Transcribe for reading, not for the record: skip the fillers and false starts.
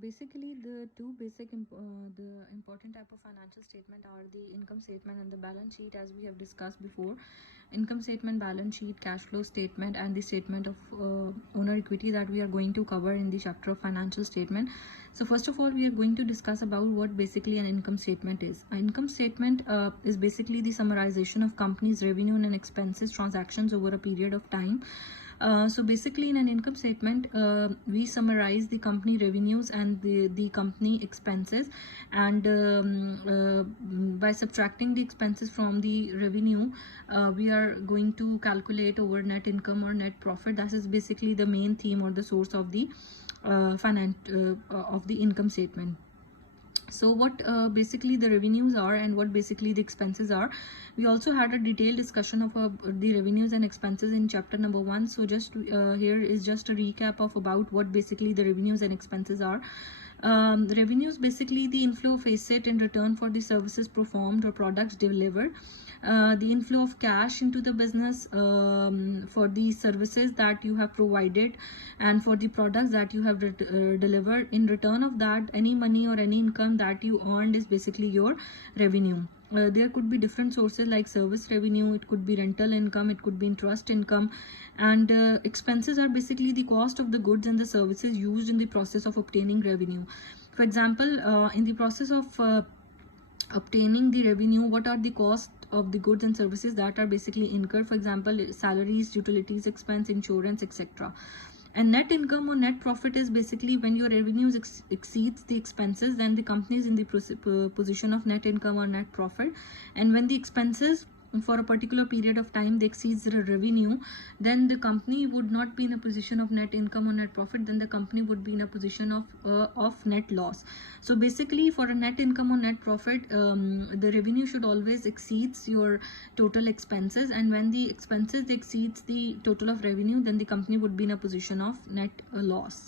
Basically, the two basic the important type of financial statement are the income statement and the balance sheet, as we have discussed before. Income statement, balance sheet, cash flow statement, and the statement of owner equity that we are going to cover in the chapter of financial statement. So first of all, we are going to discuss about what basically an income statement is. An income statement is basically the summarization of company's revenue and expenses transactions over a period of time. So basically, in an income statement, we summarize the company revenues and the company expenses, and by subtracting the expenses from the revenue, we are going to calculate over net income or net profit. That is basically the main theme or the source of the of the income statement. So what basically the revenues are and what basically the expenses are. We also had a detailed discussion of the revenues and expenses in chapter number 1. So just here is just a recap of about what basically the revenues and expenses are. Revenues, basically the inflow of asset in return for the services performed or products delivered. The inflow of cash into the business for the services that you have provided and for the products that you have delivered. In return of that, any money or any income that you earned is basically your revenue. There could be different sources like service revenue, it could be rental income, it could be interest income, and expenses are basically the cost of the goods and the services used in the process of obtaining revenue. For example, in the process of obtaining the revenue, what are the costs of the goods and services that are basically incurred? For example, salaries, utilities expense, insurance, etc. And net income or net profit is basically when your revenues exceeds the expenses, then the company is in the position of net income or net profit. And when the expenses for a particular period of time they exceeds the revenue, then the company would not be in a position of net income or net profit, then the company would be in a position of net loss. So basically, for a net income or net profit, the revenue should always exceeds your total expenses, and when the expenses exceeds the total of revenue, then the company would be in a position of net loss.